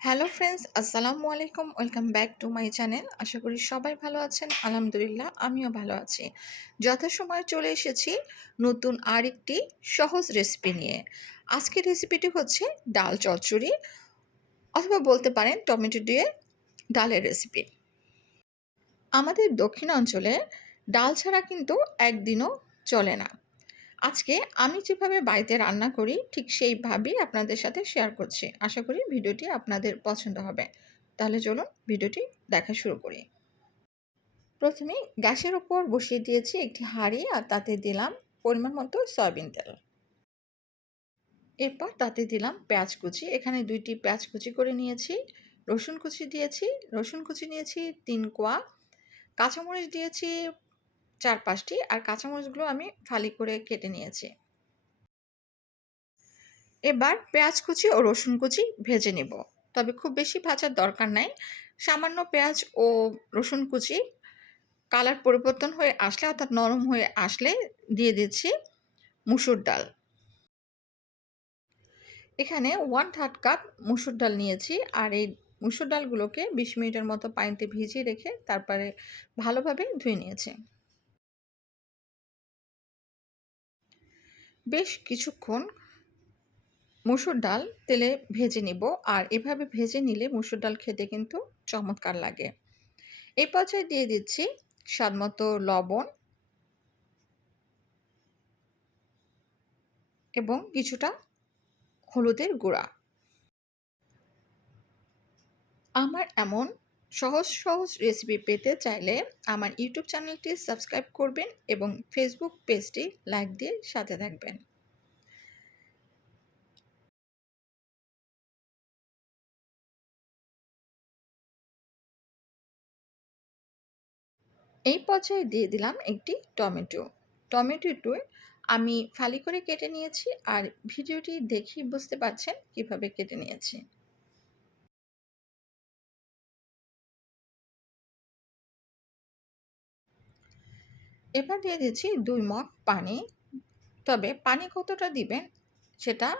Hello friends আসসালামু আলাইকুম welcome back to my channel আশা করি সবাই ভালো আছেন, আলহামদুলিল্লাহ, আমিও ভালো আছি। যথাসময়ে চলে এসেছি নতুন আরেকটি সহজ রেসিপি নিয়ে। আজকের রেসিপিটি হচ্ছে ডাল চচ্চড়ি, অথবা বলতে পারেন টমেটো দিয়ে ডালের রেসিপি আমাদের দক্ষিণ অঞ্চলে ডাল ছাড়া কিন্তু একদিনও চলে না। আজকে আমি যেভাবে বাড়িতে রান্না করি, ঠিক সেইভাবেই আপনাদের সাথে শেয়ার করছি। আশা করি ভিডিওটি আপনাদের পছন্দ হবে। তাহলে চলুন ভিডিওটি দেখা শুরু করি। প্রথমে গ্যাসের ওপর বসিয়ে দিয়েছি একটি হাঁড়ি আর তাতে দিলাম পরিমাণ মতো সয়াবিন তেল। এরপর তাতে দিলাম পেঁয়াজ কুচি। এখানে দুইটি পেঁয়াজ কুচি করে নিয়েছি, রসুন কুচি দিয়েছি। রসুন কুচি নিয়েছি তিন কোয়া। কাঁচামরিচ দিয়েছি চার পাঁচটি আর কাঁচামরিচগুলো আমি ফালি করে কেটে নিয়েছি। এবার পেঁয়াজ কুচি ও রসুন কুচি ভেজে নেব। তবে খুব বেশি ভাজার দরকার নাই। সামান্য পেঁয়াজ ও রসুন কুচি কালার পরিবর্তন হয়ে আসলে অর্থাৎ নরম হয়ে আসলে দিয়ে দিচ্ছি মুসুর ডাল। এখানে ওয়ান থার্ড কাপ মুসুর ডাল নিয়েছি আর এই মুসুর ডালগুলোকে বিশ মিনিটের মতো পানিতে ভিজিয়ে রেখে তারপরে ভালোভাবে ধুয়ে নিয়েছি। বেশ কিছুক্ষণ মুসুর ডাল তেলে ভেজে নিব। আর এভাবে ভেজে নিলে মুসুর ডাল খেতে কিন্তু চমৎকার লাগে। এই পর্যায়ে দিয়ে দিচ্ছি স্বাদমতো লবণ এবং কিছুটা হলুদের গুঁড়া। আমার এমন সহজ সহজ রেসিপি পেতে চাইলে আমার ইউটিউব চ্যানেলটি সাবস্ক্রাইব করবেন এবং ফেসবুক পেজটি লাইক দিয়ে সাথে থাকবেন। এই পর্যায়ে দিয়ে দিলাম একটি টমেটো। টমেটোটি আমি ফালি করে কেটে নিয়েছি আর ভিডিওটি দেখি বুঝতে পারছেন কীভাবে কেটে নিয়েছি। এবার দিয়ে দিচ্ছি দুই মগ পানি। তবে পানি কতটা দিবেন সেটা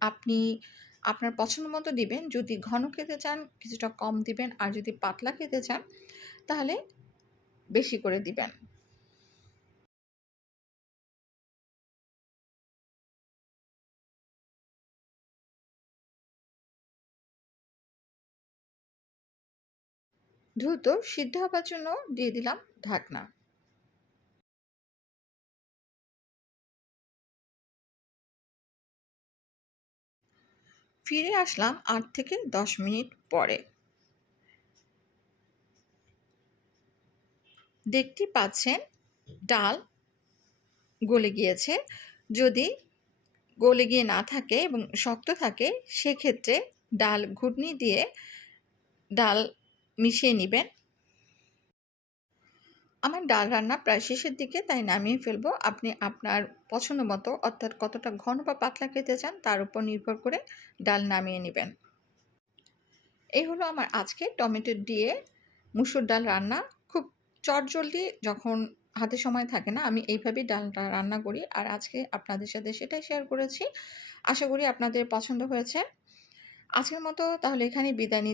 আপনি আপনার পছন্দ মতো দিবেন। যদি ঘন খেতে চান, কিছুটা কম দিবেন আর যদি পাতলা খেতে চান, তাহলে বেশি করে দিবেন। দ্রুত সিদ্ধ হবার জন্য দিয়ে দিলাম ঢাকনা। ফিরে আসলাম আট থেকে দশ মিনিট পরে। দেখতে পাচ্ছেন, ডাল গলে গিয়েছে। যদি গলে গিয়ে না থাকে এবং শক্ত থাকে, সেক্ষেত্রে ডাল ঘুটনি দিয়ে ডাল মিশিয়ে নেবেন। আমার ডাল রান্না প্রায় শেষের দিকে, তাই নামিয়ে ফেলব। আপনি আপনার পছন্দ মতো, অর্থাৎ কতটা ঘন বা পাতলা খেতে চান, তার উপর নির্ভর করে ডাল নামিয়ে নেবেন। এই হলো আমার আজকে টমেটো দিয়ে মুসুর ডাল রান্না। খুব চটজলদি যখন হাতে সময় থাকে না, আমি এইভাবেই ডালটা রান্না করি। আর আজকে আপনাদের সাথে সেটাই শেয়ার করেছি। আশা করি আপনাদের পছন্দ হয়েছে। আজকের মতো তাহলে এখানে বিদায়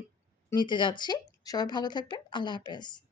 নিতে যাচ্ছি। সবাই ভালো থাকবেন। আল্লাহ হাফেজ।